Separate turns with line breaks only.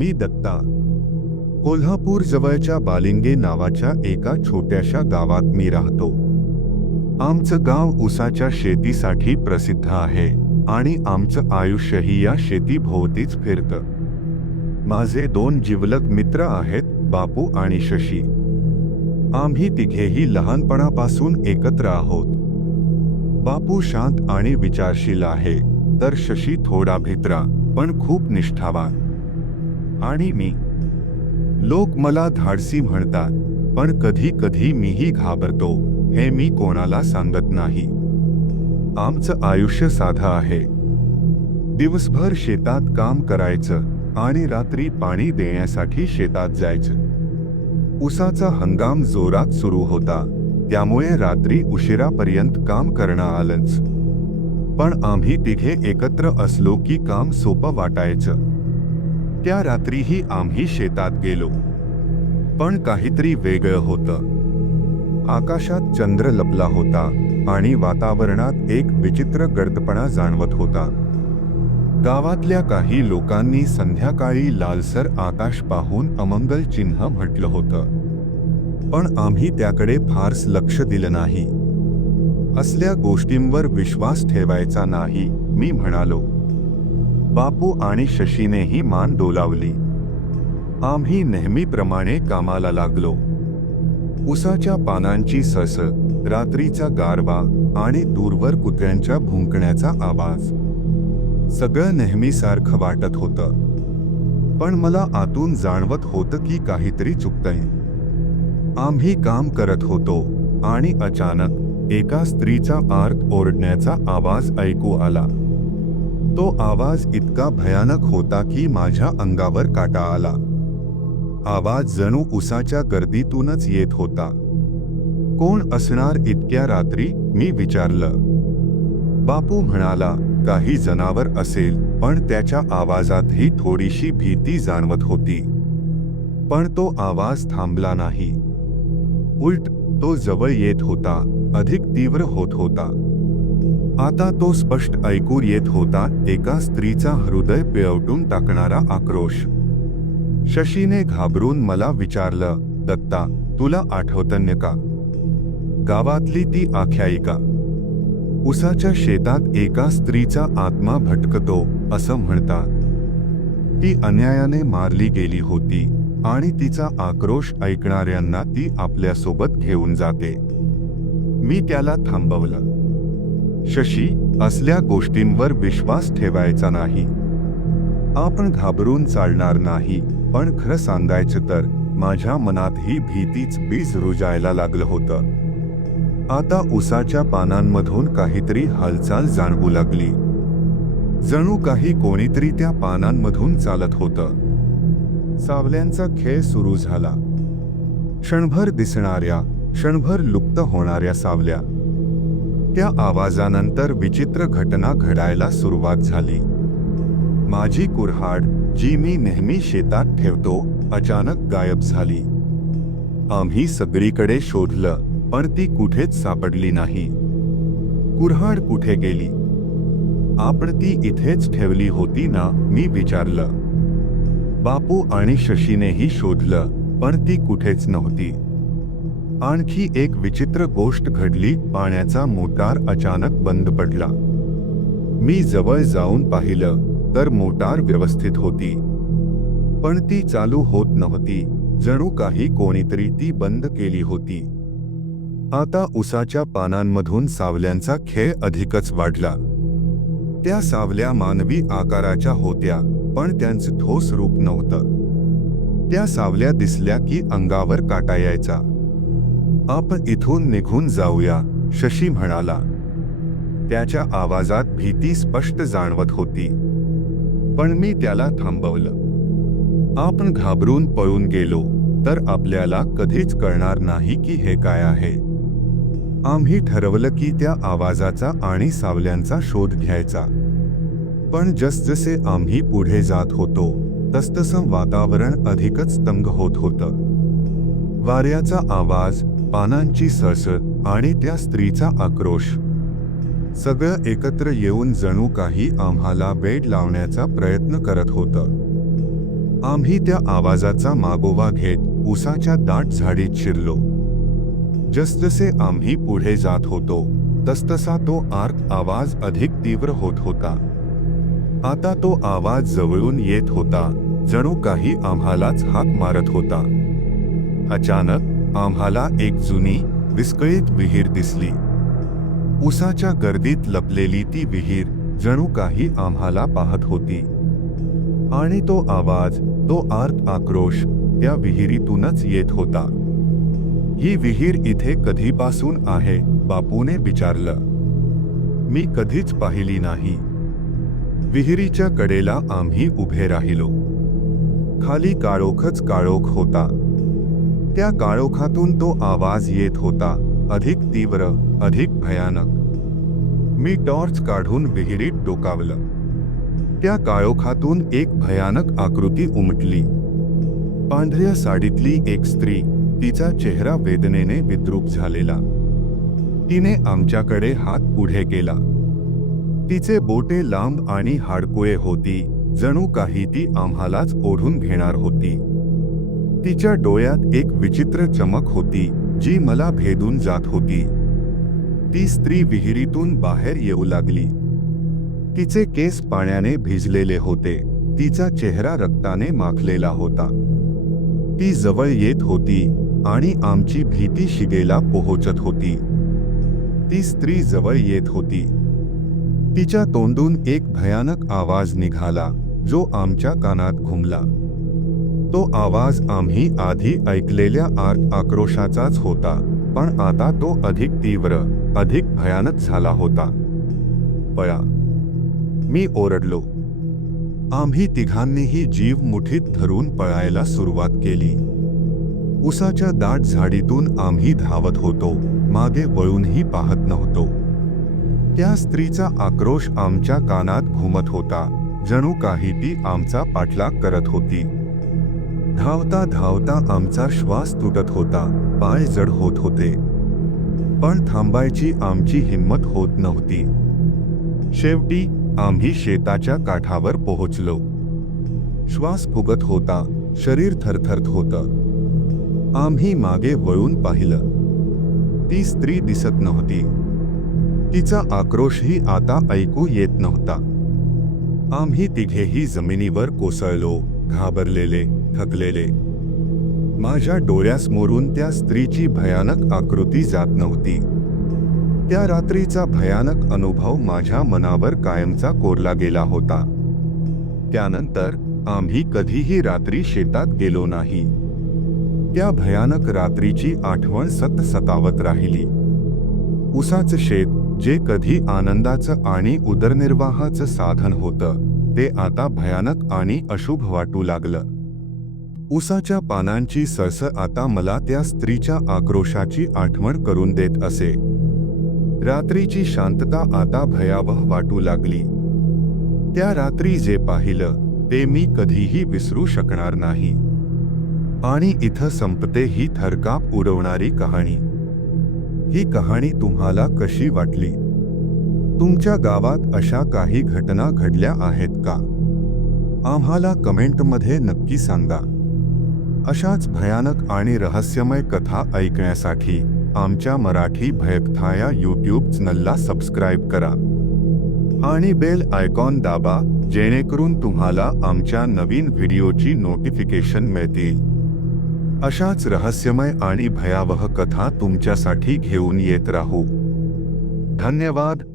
मी दत्ता. कोल्हापूर जवळच्या बालिंगे नावाच्या एका छोट्याशा गावात मी राहतो. आमचं गाव उसाच्या शेतीसाठी प्रसिद्ध आहे आणि आमचं आयुष्यही या शेतीभोवतीच फिरतं. माझे दोन जिवलग मित्र आहेत बापू आणि शशी. आम्ही तिघेही लहानपणापासून एकत्र आहोत. बापू शांत आणि विचारशील आहे तर शशी थोडा भित्रा पण खूप निष्ठावान. आणि मी. लोक मला धाडसी म्हणतात पण कधी कधी मीही घाबरतो हे मी कोणाला सांगत नाही. आमचं आयुष्य साधं आहे. दिवसभर शेतात काम करायचं आणि रात्री पाणी देण्यासाठी शेतात जायचं. उसाचा हंगाम जोरात सुरू होता त्यामुळे रात्री उशिरापर्यंत काम करणं आलंच. पण आम्ही तिघे एकत्र असलो की काम सोपं वाटायचं. त्या रात्रीही आम्ही शेतात गेलो. पण काहीतरी वेगळं होतं. आकाशात चंद्र लपला होता आणि वातावरणात एक विचित्र गडदपणा जाणवत होता. गावातल्या काही लोकांनी संध्याकाळी लालसर आकाश पाहून अमंगल चिन्ह म्हटलं होतं. पण आम्ही त्याकडे फारस लक्ष दिलं नाही. असल्या गोष्टींवर विश्वास ठेवायचा नाही मी म्हणालो. बापू आणि शशीनेही मान डोलावली. आम्ही नेहमीप्रमाणे कामाला लागलो. उसाच्या पानांची सस रात्रीचा गारवा आणि दूरवर कुत्र्यांच्या भुंकण्याचा आवाज. सगळं नेहमीसारखं वाटत होतं. पण मला आतून जाणवत होतं की काहीतरी चुकतंय. आम्ही काम करत होतो आणि अचानक एका स्त्रीचा आर्त ओरडण्याचा आवाज ऐकू आला. तो आवाज इतका भयानक होता की माझ्या अंगावर काटा आला. आवाज जणू उसाच्या गर्दीतूनच येत होता. कोण असणार इतक्या रात्री? मी विचारलं. बापू म्हणाला काही जनावर असेल पण त्याच्या आवाजातही थोडीशी भीती जाणवत होती. पण तो आवाज थांबला नाही. उलट तो जवळ येत होता अधिक तीव्र होत होता. आता तो स्पष्ट ऐकू येत होता एका स्त्रीचा हृदय पिळवटून टाकणारा आक्रोश. शशीने घाबरून मला विचारलं दत्ता तुला आठवतन्य का? गावातली ती आख्यायिका. उसाच्या शेतात एका स्त्रीचा आत्मा भटकतो असं म्हणतात. ती अन्यायाने मारली गेली होती आणि तिचा आक्रोश ऐकणाऱ्यांना ती आपल्यासोबत घेऊन जाते. मी त्याला थांबवलं. शशी असल्या गोष्टींवर विश्वास ठेवायचा नाही. आपण घाबरून चालणार नाही पण खरं सांगायचं तर माझ्या मनात ही भीतीच बीज रुजायला लागलं होतं. आता उसाच्या पानांमधून काहीतरी हालचाल जाणवू लागली. जणू काही कोणीतरी त्या पानांमधून चालत होतं. सावल्यांचा खेळ सुरू झाला. क्षणभर दिसणाऱ्या क्षणभर लुप्त होणाऱ्या सावल्या त्या आवाजानंतर विचित्र घटना घडायला सुरुवात झाली. माझी कुऱ्हाड जी मी नेहमी शेतात ठेवतो अचानक गायब झाली. आम्ही सगळीकडे शोधलं पण ती कुठेच सापडली नाही. कुऱ्हाड कुठे गेली? आपण ती इथेच ठेवली होती ना मी विचारलं. बापू आणि शशीनेही शोधलं पण ती कुठेच नव्हती. आणखी एक विचित्र गोष्ट घडली पाण्याचा मोटार अचानक बंद पडला. मी जवळ जाऊन पाहिलं तर मोटार व्यवस्थित होती. पण ती चालू होत नव्हती. जणू काही कोणीतरी ती बंद केली होती. आता उसाच्या पानांमधून सावल्यांचा खेळ अधिकच वाढला. त्या सावल्या मानवी आकाराच्या होत्या पण त्यांचं ठोस रूप नव्हतं. त्या सावल्या दिसल्या की अंगावर काटा यायचा. आपण इथून निघून जाऊया शशी म्हणाला. त्याच्या आवाजात भीती स्पष्ट जाणवत होती. पण मी त्याला थांबवलं. आपण घाबरून पळून गेलो तर आपल्याला कधीच कळणार नाही की हे काय आहे. आम्ही ठरवलं की त्या आवाजाचा आणि सावल्यांचा शोध घ्यायचा. पण जसजसे आम्ही पुढे जात होतो तसतसं वातावरण अधिकच तंग होत होतं. वाऱ्याचा आवाज पानांची सस आणि त्या स्त्रीचा आक्रोश. सगळं एकत्र येऊन जणू काही आम्हाला वेड लावण्याचा प्रयत्न करत होतं. आम्ही त्या आवाजाचा मागोवा घेत उसाच्या दाट झाडीत शिरलो. जसजसे आम्ही पुढे जात होतो तसतसा तो आर्क आवाज अधिक तीव्र होत होता. आता तो आवाज जवळून येत होता जणू काही आम्हालाच हाक मारत होता. अचानक आम्हाला एक जुनी विस्कळीत विहीर दिसली. उसाच्या गर्दीत लपलेली ती विहीर जणू काही आम्हाला पाहत होती. आणि तो आवाज तो आर्त आक्रोश त्या विहिरीतूनच येत होता. ही विहीर इथे कधीपासून आहे बापूने विचारलं. मी कधीच पाहिली नाही. विहिरीच्या कडेला आम्ही उभे राहिलो. खाली काळोखच काळोख होता. त्या काळोखातून तो आवाज येत होता अधिक तीव्र अधिक भयानक. मी टॉर्च काढून विहिरीत डोकावलं. त्या काळोखातून एक भयानक आकृती उमटली. पांढऱ्या साडीतली एक स्त्री तिचा चेहरा वेदनेने विद्रूप झालेला. तिने आमच्याकडे हात पुढे केला. तिचे बोटे लांब आणि हाडकुळे होती जणू काही ती आम्हालाच ओढून घेणार होती. तिच्या डोळ्यात एक विचित्र चमक होती जी मला भेदून जात होती. ती स्त्री विहिरीतून बाहेर येऊ लागली. तिचे केस पाण्याने भिजलेले होते तिचा चेहरा रक्ताने माखलेला होता. ती जवळ येत होती आणि आमची भीती शिगेला पोहोचत होती. ती स्त्री जवळ येत होती. तिच्या तोंडून एक भयानक आवाज निघाला जो आमच्या कानात घुमला. तो आवाज आम्ही आधी ऐकलेल्या आर्त आक्रोशाचाच होता पण आता तो अधिक तीव्र अधिक भयानक झाला होता. पळा मी ओरडलो. आम्ही तिघांनीही जीव मुठीत धरून पळायला सुरुवात केली. उसाच्या दाट झाडीतून आम्ही धावत होतो मागे वळूनही पाहत नव्हतो. त्या स्त्रीचा आक्रोश आमच्या कानात घुमत होता जणू काही ती आमचा पाठलाग करत होती. धावता धावता आमचा श्वास तुटत होता पाय जड होत होते. पण थांबायची आमची हिंमत होत नव्हती. शेवटी आम्ही शेताच्या काठावर पोहोचलो. श्वास फुगत होता शरीर थरथरत होतं. आम्ही मागे वळून पाहिलं. ती स्त्री दिसत नव्हती. तिचा आक्रोशही आता ऐकू येत नव्हता. आम्ही तिघेही जमिनीवर कोसळलो. घाबरलेले थकलेले. माझ्या डोळ्यासमोरून त्या स्त्रीची भयानक आकृती जात नव्हती. त्या रात्रीचा भयानक अनुभव माझ्या मनावर कायमचा कोरला गेला होता. त्यानंतर आम्ही कधीही रात्री शेतात गेलो नाही. त्या भयानक रात्रीची आठवण सत सतावत राहिली. उसाचं शेत जे कधी आनंदाचं आणि उदरनिर्वाहाचं साधन होतं ते आता भयानक आणि अशुभ वाटू लागलं. उसाच्या पानांची सळसळ आता मला त्या स्त्रीच्या आक्रोशाची आठवण करून देत असे. रात्रीची शांतता आता भयावह वाटू लागली. त्या रात्री जे पाहिलं ते मी कधीही विसरू शकणार नाही. आणि इथं संपते ही थरकाप उडवणारी कहाणी. ही कहाणी तुम्हाला कशी वाटली? तुमच्या गावात अशा काही घटना घडल्या आहेत का? आम्हाला कमेंटमध्ये नक्की सांगा. अशाच भयानक आणि रहस्यमय कथा ऐकण्यासाठी आमच्या मराठी भयकथाया यूट्यूब चॅनलला सबस्क्राईब करा. आणि बेल आयकॉन दाबा जेणेकरून तुम्हाला आमच्या नवीन व्हिडिओची नोटिफिकेशन मिळतील. अशाच रहस्यमय आणि भयावह कथा तुमच्यासाठी घेऊन येत राहू. धन्यवाद.